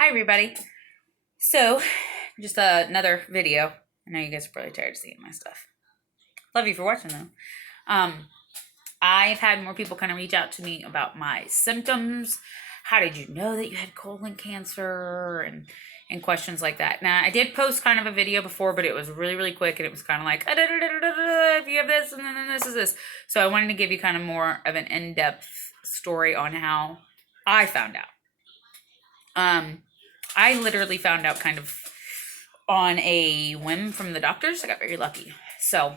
Hi, everybody. So, just another video. I know you guys are probably tired of seeing my stuff. Love you for watching, though. I've had more people kind of reach out to me about my symptoms. How did you know that you had colon cancer? And questions like that. Now, I did post kind of a video before, but it was really, really quick, and it was kind of like, if you have this, and then this is this. So I wanted to give you kind of more of an in-depth story on how I found out. I literally found out kind of on a whim from the doctors. I got very lucky. So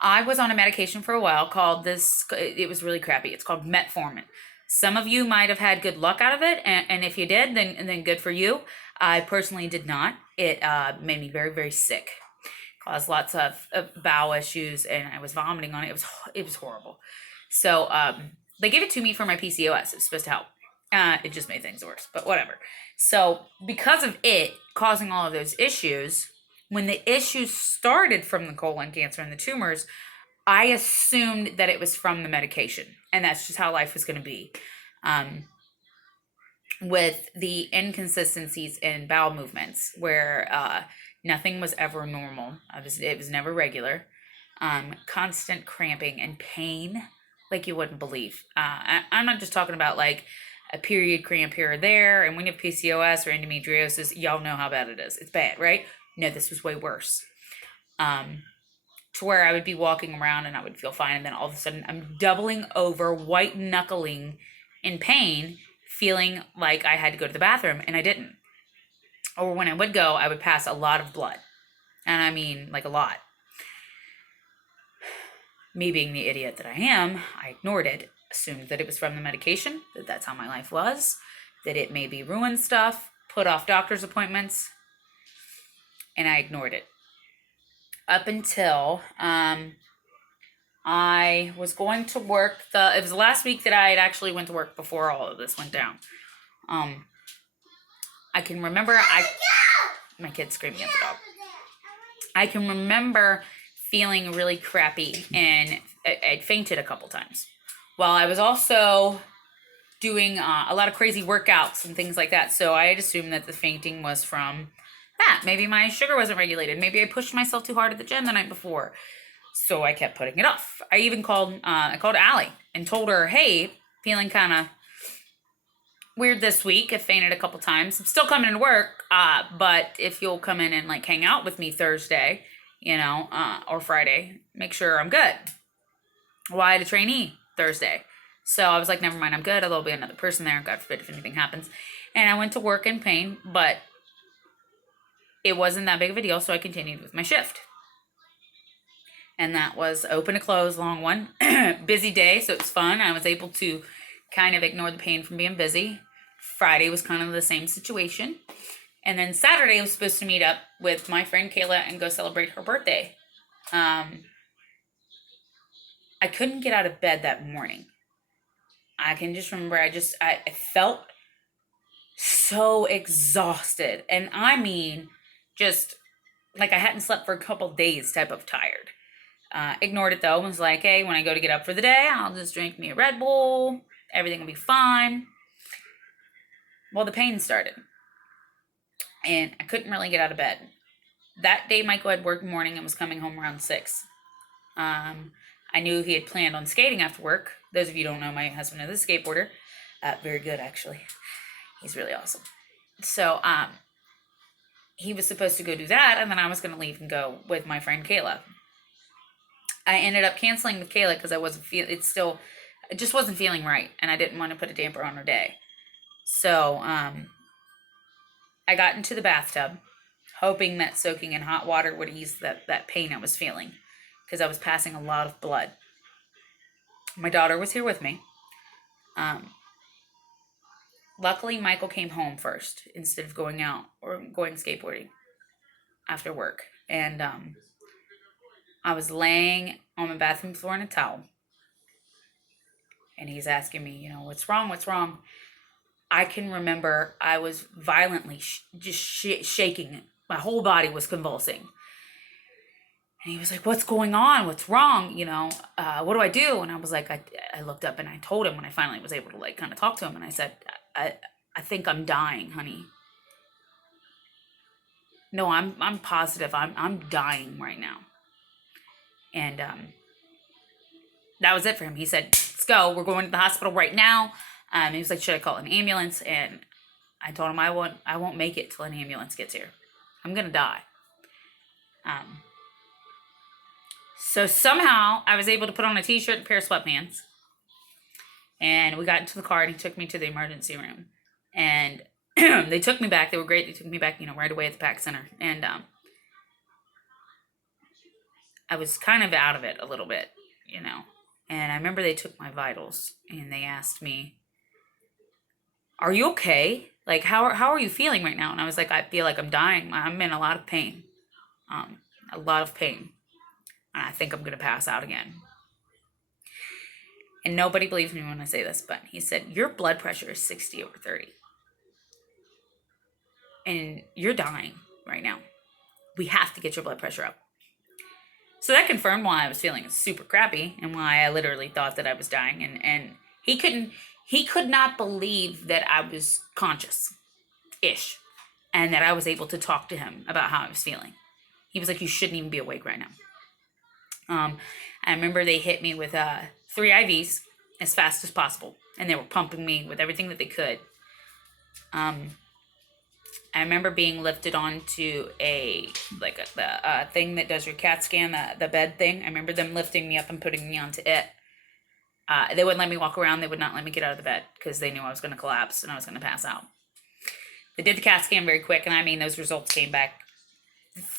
I was on a medication for a while called this, it was really crappy. It's called metformin. Some of you might have had good luck out of it, and if you did, then good for you. I personally did not. It made me very, very sick. Caused lots of bowel issues, and I was vomiting on it. It was horrible. So they gave it to me for my PCOS. It's supposed to help. It just made things worse, but whatever. So because of it causing all of those issues, when the issues started from the colon cancer and the tumors, I assumed that it was from the medication, and that's just how life was going to be. With the inconsistencies in bowel movements, where nothing was ever normal, it was never regular. Constant cramping and pain, like you wouldn't believe. I'm not just talking about like a period cramp here or there. And when you have PCOS or endometriosis, y'all know how bad it is. It's bad, right? No, this was way worse. To where I would be walking around and I would feel fine, and then all of a sudden I'm doubling over, white knuckling in pain, feeling like I had to go to the bathroom, and I didn't. Or when I would go, I would pass a lot of blood. And I mean, like a lot. Me being the idiot that I am, I ignored it, assumed that it was from the medication, that that's how my life was, that it maybe ruined stuff, put off doctor's appointments, and I ignored it. Up until I was going to work, it was the last week that I had actually went to work before all of this went down. I can remember, my kid's screaming at the dog. I can remember feeling really crappy, and I'd fainted a couple times. While I was also doing a lot of crazy workouts and things like that, so I had assumed that the fainting was from that. Maybe my sugar wasn't regulated. Maybe I pushed myself too hard at the gym the night before, so I kept putting it off. I even called Allie and told her, hey, feeling kind of weird this week. I fainted a couple times. I'm still coming to work, but if you'll come in and like hang out with me Thursday, or Friday, make sure I'm good. Well, I had a trainee Thursday. So I was like, never mind, I'm good. There'll be another person there, God forbid if anything happens. And I went to work in pain, but it wasn't that big of a deal, so I continued with my shift. And that was open to close, long one. Busy day, so it was fun. I was able to kind of ignore the pain from being busy. Friday was kind of the same situation. And then Saturday I was supposed to meet up with my friend Kayla and go celebrate her birthday. I couldn't get out of bed that morning. I can just remember I felt so exhausted. And I mean, just like I hadn't slept for a couple days type of tired. Ignored it though, and was like, hey, when I go to get up for the day, I'll just drink me a Red Bull. Everything will be fine. Well, the pain started. And I couldn't really get out of bed. That day, Michael had worked morning and was coming home around 6. I knew he had planned on skating after work. Those of you who don't know, my husband is a skateboarder. Very good, actually. He's really awesome. So, he was supposed to go do that, and then I was going to leave and go with my friend Kayla. I ended up canceling with Kayla because I just wasn't feeling right, and I didn't want to put a damper on her day. So, I got into the bathtub, hoping that soaking in hot water would ease that pain I was feeling, because I was passing a lot of blood. My daughter was here with me. Luckily, Michael came home first instead of going out or going skateboarding after work. And I was laying on my bathroom floor in a towel. And he's asking me, what's wrong? What's wrong? I can remember I was violently shaking. My whole body was convulsing. And he was like, what's going on? What's wrong? What do I do? And I was like, I looked up and I told him when I finally was able to like kind of talk to him. And I said, I think I'm dying, honey. No, I'm positive. I'm dying right now. And that was it for him. He said, let's go. We're going to the hospital right now. He was like, should I call an ambulance? And I told him I won't make it till an ambulance gets here. I'm gonna die. So somehow I was able to put on a t-shirt and a pair of sweatpants. And we got into the car and he took me to the emergency room. And they took me back. They were great. They took me back, right away at the PAC Center. And I was kind of out of it a little bit, And I remember they took my vitals and they asked me, are you okay? Like, how are you feeling right now? And I was like, I feel like I'm dying. I'm in a lot of pain. A lot of pain. And I think I'm going to pass out again. And nobody believes me when I say this, but he said, your blood pressure is 60/30. And you're dying right now. We have to get your blood pressure up. So that confirmed why I was feeling super crappy and why I literally thought that I was dying. And he could not believe that I was conscious-ish and that I was able to talk to him about how I was feeling. He was like, you shouldn't even be awake right now. I remember they hit me with 3 IVs as fast as possible, and they were pumping me with everything that they could. I remember being lifted onto the thing that does your CAT scan, the bed thing. I remember them lifting me up and putting me onto it. They wouldn't let me walk around. They would not let me get out of the bed because they knew I was going to collapse and I was going to pass out. They did the CAT scan very quick, and those results came back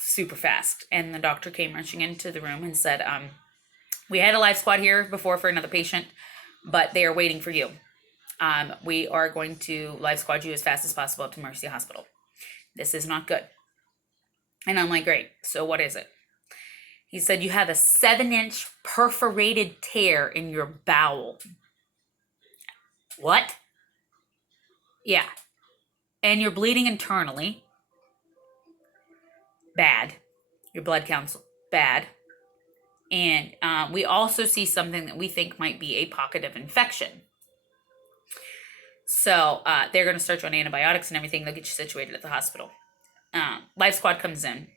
super fast. And the doctor came rushing into the room and said, we had a life squad here before for another patient, but they are waiting for you. We are going to life squad you as fast as possible up to Mercy Hospital. This is not good. And I'm like, great. So what is it? He said, you have a 7-inch perforated tear in your bowel. What? Yeah. And you're bleeding internally. Bad. Your blood count's bad. And we also see something that we think might be a pocket of infection. So they're going to start you on antibiotics and everything. They'll get you situated at the hospital. Life squad comes in.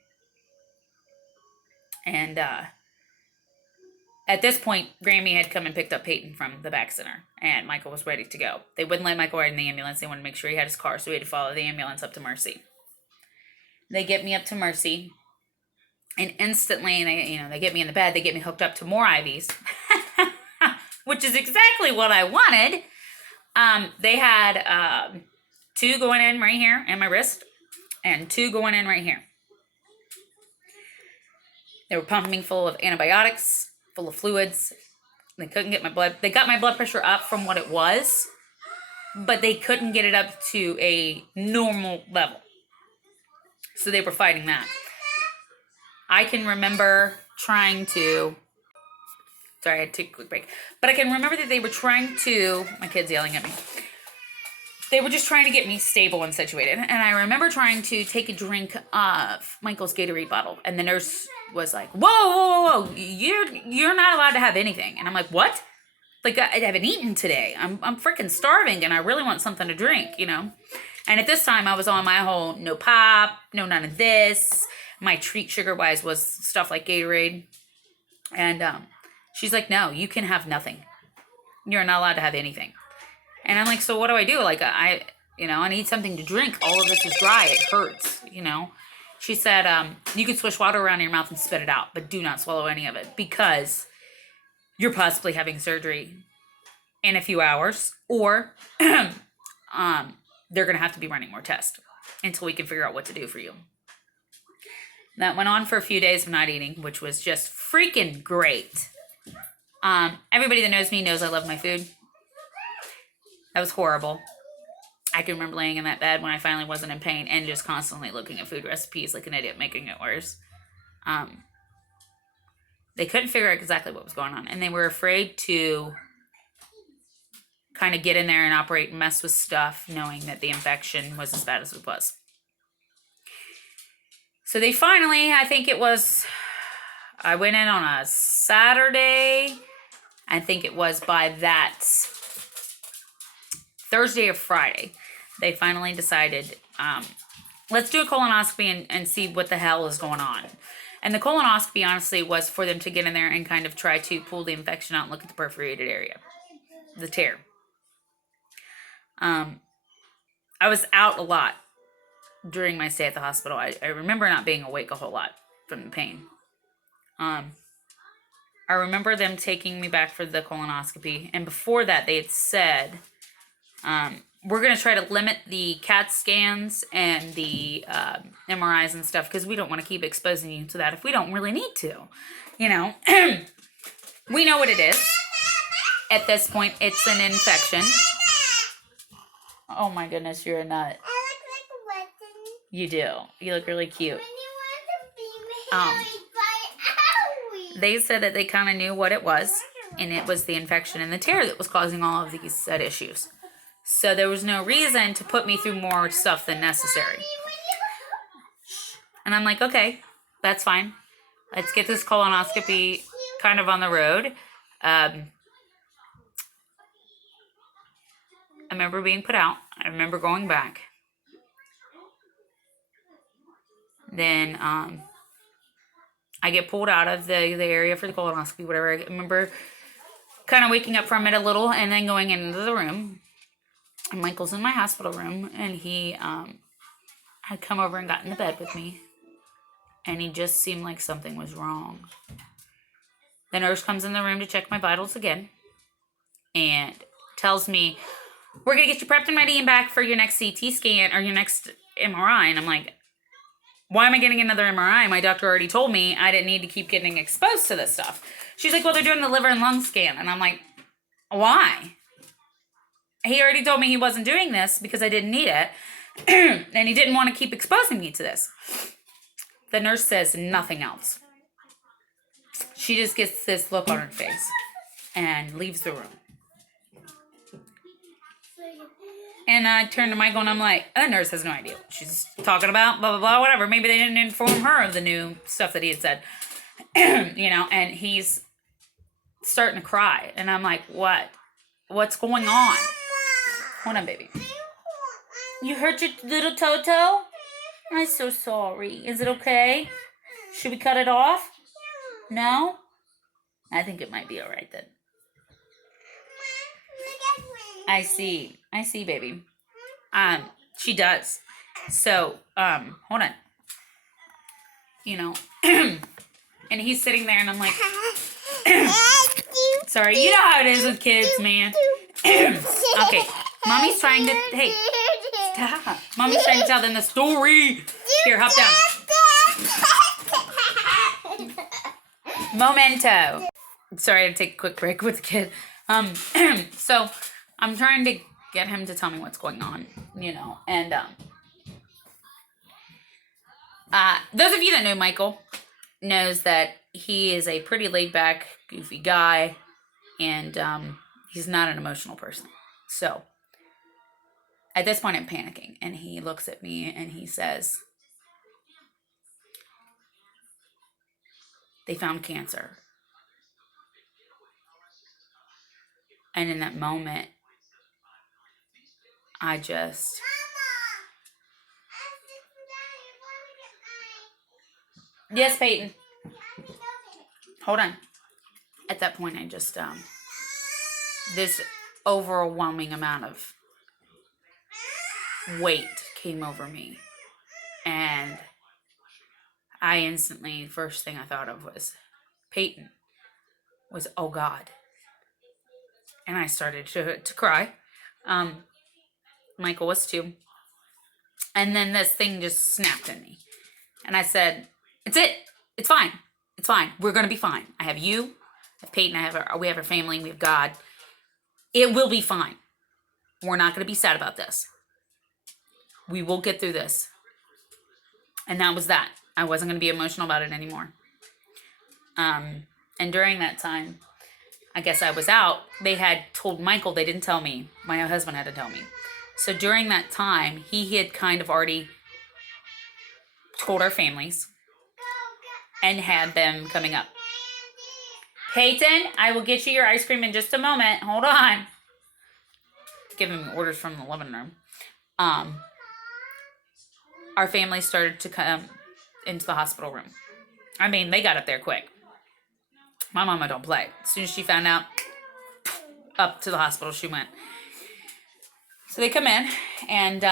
And at this point, Grammy had come and picked up Peyton from the PAC Center. And Michael was ready to go. They wouldn't let Michael ride in the ambulance. They wanted to make sure he had his car. So we had to follow the ambulance up to Mercy. They get me up to Mercy. And instantly, they get me in the bed. They get me hooked up to more IVs. Which is exactly what I wanted. They had 2 going in right here in my wrist and 2 going in right here. They were pumping me full of antibiotics, full of fluids. They couldn't get they got my blood pressure up from what it was, but they couldn't get it up to a normal level. So they were fighting that. I can remember trying to, sorry, I had to take a quick break. But I can remember that they were trying to, my kid's yelling at me. They were just trying to get me stable and situated. And I remember trying to take a drink of Michael's Gatorade bottle. And the nurse was like, whoa, you're not allowed to have anything. And I'm like, what? Like, I haven't eaten today. I'm freaking starving and I really want something to drink, And at this time I was on my whole no pop, no none of this. My treat sugar-wise was stuff like Gatorade. And she's like, no, you can have nothing. You're not allowed to have anything. And I'm like, so what do I do? Like, I need something to drink. All of this is dry. It hurts, She said, you can swish water around in your mouth and spit it out, but do not swallow any of it because you're possibly having surgery in a few hours or they're going to have to be running more tests until we can figure out what to do for you. That went on for a few days of not eating, which was just freaking great. Everybody that knows me knows I love my food. That was horrible. I can remember laying in that bed when I finally wasn't in pain and just constantly looking at food recipes like an idiot, making it worse. They couldn't figure out exactly what was going on, and they were afraid to kind of get in there and operate and mess with stuff, knowing that the infection was as bad as it was. So they finally, I went in on a Saturday. I think it was by that Thursday or Friday. they finally decided, let's do a colonoscopy and see what the hell is going on. And the colonoscopy, honestly, was for them to get in there and kind of try to pull the infection out and look at the perforated area, the tear. I was out a lot during my stay at the hospital. I remember not being awake a whole lot from the pain. I remember them taking me back for the colonoscopy. And before that, they had said, we're going to try to limit the CAT scans and the MRIs and stuff because we don't want to keep exposing you to that if we don't really need to. You know, we know what it is. At this point, it's an infection. Oh my goodness, you're a nut. I look like a button. You do. You look really cute. When you want to be married by Owie. They said that they kind of knew what it was, and it was the infection and the tear that was causing all of these said issues. So there was no reason to put me through more stuff than necessary. And I'm like, okay, that's fine. Let's get this colonoscopy kind of on the road. I remember being put out. I remember going back. Then I get pulled out of the area for the colonoscopy, whatever. I remember kind of waking up from it a little and then going into the room. And Michael's in my hospital room, and he had come over and got in the bed with me. And he just seemed like something was wrong. The nurse comes in the room to check my vitals again and tells me, we're going to get you prepped and ready and back for your next CT scan or your next MRI. And I'm like, why am I getting another MRI? My doctor already told me I didn't need to keep getting exposed to this stuff. She's like, well, they're doing the liver and lung scan. And I'm like, why? He already told me he wasn't doing this because I didn't need it. And he didn't want to keep exposing me to this. The nurse says nothing else. She just gets this look on her face and leaves the room. And I turned to Michael and I'm like, the nurse has no idea what she's talking about, blah, blah, blah, whatever. Maybe they didn't inform her of the new stuff that he had said. You know, and he's starting to cry. And I'm like, what? What's going on? Hold on, baby. You hurt your little Toto? I'm so sorry. Is it okay? Should we cut it off? No? I think it might be all right then. I see, baby. She does. So, hold on. You know, and he's sitting there and I'm like, sorry, you know how it is with kids, man. Okay, mommy's trying to, hey, stop. Mommy's trying to tell them the story. Here, hop down. Momento. Sorry, I had to take a quick break with the kid. So I'm trying to get him to tell me what's going on, you know, and those of you that know Michael knows that he is a pretty laid back, goofy guy, and he's not an emotional person. So at this point I'm panicking, and he looks at me and he says, they found cancer. And in that moment, I just... Yes, Peyton. Hold on. At that point, I just, this overwhelming amount of weight came over me. And I instantly, first thing I thought of was Peyton. Was, oh God. And I started to cry. Michael was too. And then this thing just snapped in me. And I said, it's it. It's fine. It's fine. We're going to be fine. I have you. I have Peyton. We have our family. We have God. It will be fine. We're not going to be sad about this. We will get through this. And that was that. I wasn't going to be emotional about it anymore. And during that time, I guess I was out. They had told Michael. They didn't tell me. My husband had to tell me. So during that time, he had kind of already told our families and had them coming up. Peyton, I will get you your ice cream in just a moment. Hold on. Giving me orders from the living room. our family started to come into the hospital room. I mean, they got up there quick. My mama don't play. As soon as she found out, up to the hospital she went. So they come in, and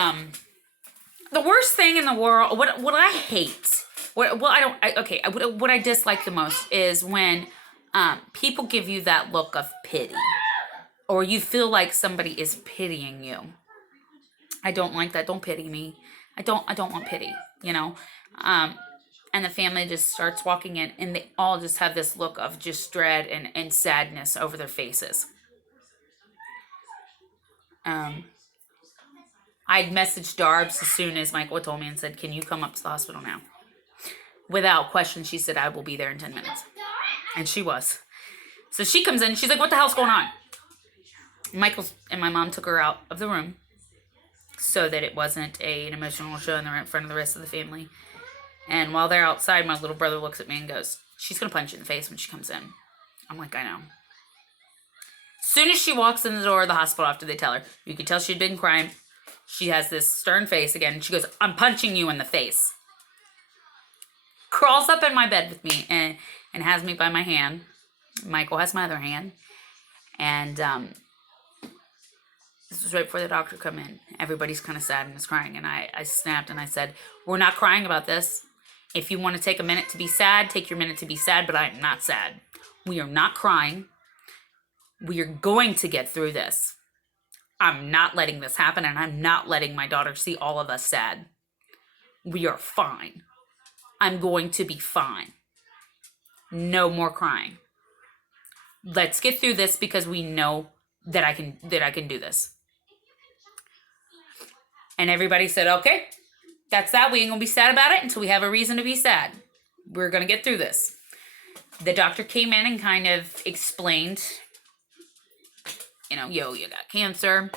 the worst thing in the world, what I hate, what I dislike the most is when people give you that look of pity, or you feel like somebody is pitying you. I don't like that. Don't pity me. I don't want pity, you know. And the family just starts walking in, and they all just have this look of just dread and sadness over their faces. I'd messaged Darbs as soon as Michael told me and said, "Can you come up to the hospital now?" Without question, she said, "I will be there in 10 minutes." And she was. So she comes in, she's like, "What the hell's going on?" Michael and my mom took her out of the room so that it wasn't an emotional show in front of the rest of the family. And while they're outside, my little brother looks at me and goes, "She's going to punch you in the face when she comes in." I'm like, "I know." As soon as she walks in the door of the hospital after they tell her, you could tell she'd been crying. She has this stern face again. And she goes, "I'm punching you in the face." Crawls up in my bed with me and has me by my hand. Michael has my other hand. And this was right before the doctor come in. Everybody's kind of sad and is crying. And I snapped and I said, "We're not crying about this. If you want to take a minute to be sad, take your minute to be sad, but I am not sad. We are not crying. We are going to get through this. I'm not letting this happen, and I'm not letting my daughter see all of us sad. We are fine. I'm going to be fine. No more crying. Let's get through this because we know that I can do this." And everybody said, "Okay, that's that. We ain't gonna be sad about it until we have a reason to be sad. We're gonna get through this." The doctor came in and kind of explained, you got cancer.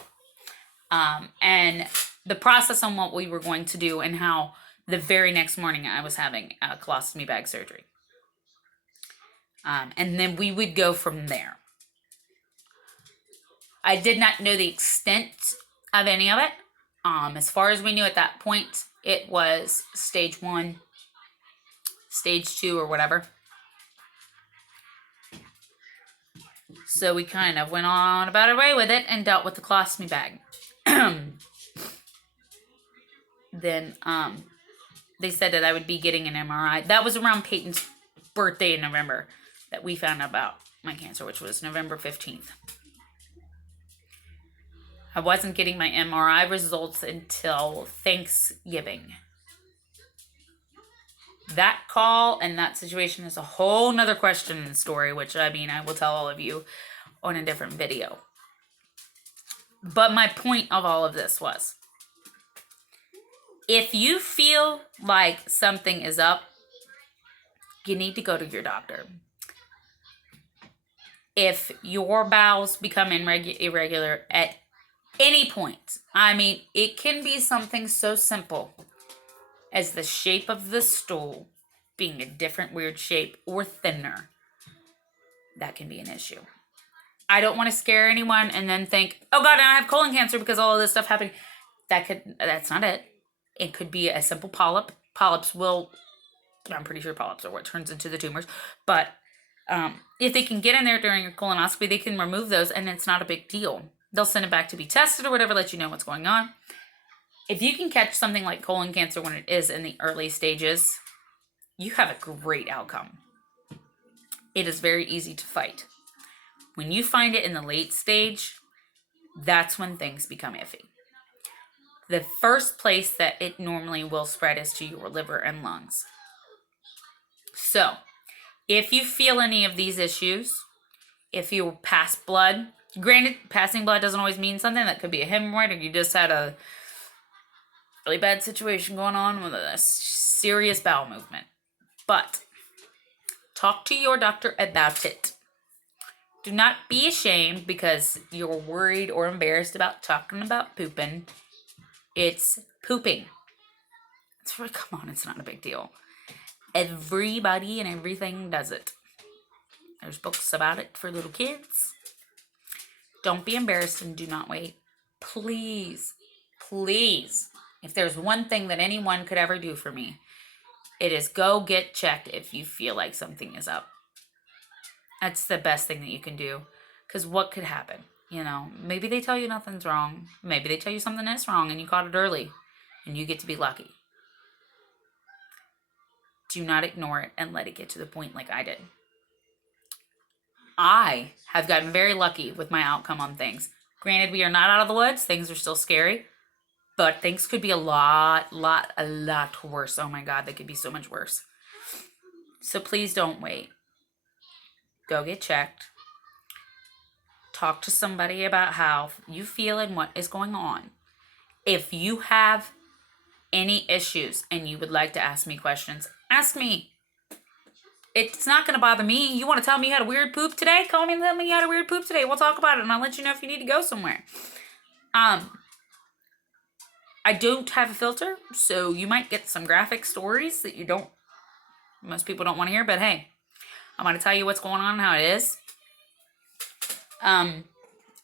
And the process on what we were going to do, and how the very next morning I was having a colostomy bag surgery. And then we would go from there. I did not know the extent of any of it. As far as we knew at that point, it was stage 1, stage 2, or whatever. So we kind of went on about our way with it and dealt with the colostomy bag. Then they said that I would be getting an MRI. That was around Peyton's birthday in November that we found out about my cancer, which was November 15th. I wasn't getting my MRI results until Thanksgiving. That call and that situation is a whole nother question and story, which I will tell all of you on a different video. But my point of all of this was, if you feel like something is up, you need to go to your doctor. If your bowels become irregular at any point, it can be something so simple as the shape of the stool being a different weird shape or thinner. That can be an issue. I don't want to scare anyone and then think, "Oh God, I have colon cancer because all of this stuff happened." That's not it. It could be a simple polyp. I'm pretty sure polyps are what turns into the tumors. But if they can get in there during your colonoscopy, they can remove those, and it's not a big deal. They'll send it back to be tested or whatever, let you know what's going on. If you can catch something like colon cancer when it is in the early stages, you have a great outcome. It is very easy to fight. When you find it in the late stage, that's when things become iffy. The first place that it normally will spread is to your liver and lungs. So, if you feel any of these issues, if you pass blood, granted, passing blood doesn't always mean something. That could be a hemorrhoid, or you just had a really bad situation going on with a serious bowel movement. But talk to your doctor about it. Do not be ashamed because you're worried or embarrassed about talking about pooping. It's pooping. Come on, it's not a big deal. Everybody and everything does it. There's books about it for little kids. Don't be embarrassed and do not wait. Please, please, if there's one thing that anyone could ever do for me, it is go get checked if you feel like something is up. That's the best thing that you can do. Because what could happen? You know, maybe they tell you nothing's wrong. Maybe they tell you something is wrong and you caught it early and you get to be lucky. Do not ignore it and let it get to the point like I did. I have gotten very lucky with my outcome on things. Granted, we are not out of the woods. Things are still scary. But things could be a lot worse. Oh my God, they could be so much worse. So please don't wait. Go get checked. Talk to somebody about how you feel and what is going on. If you have any issues and you would like to ask me questions, ask me. It's not going to bother me. You want to tell me you had a weird poop today? Call me and tell me you had a weird poop today. We'll talk about it and I'll let you know if you need to go somewhere. I don't have a filter, so you might get some graphic stories that most people don't want to hear, but hey, I'm going to tell you what's going on and how it is.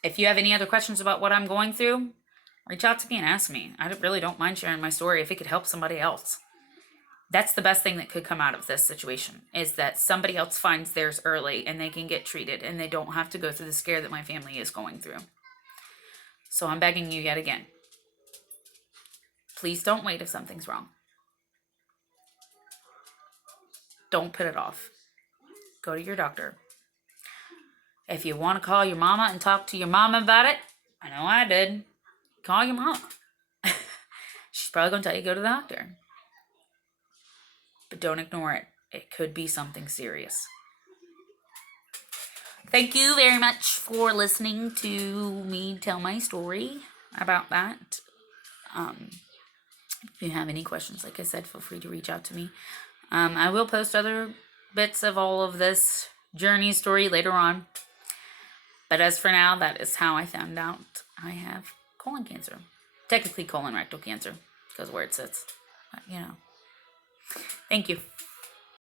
If you have any other questions about what I'm going through, reach out to me and ask me. I really don't mind sharing my story if it could help somebody else. That's the best thing that could come out of this situation, is that somebody else finds theirs early and they can get treated and they don't have to go through the scare that my family is going through. So I'm begging you yet again. Please don't wait if something's wrong. Don't put it off. Go to your doctor. If you want to call your mama and talk to your mama about it, I know I did. Call your mama. She's probably going to tell you to go to the doctor. But don't ignore it. It could be something serious. Thank you very much for listening to me tell my story about that. If you have any questions, like I said, feel free to reach out to me. I will post other bits of all of this journey story later on. But as for now, that is how I found out I have colon cancer. Technically colon rectal cancer, because where it sits. But, you know. Thank you.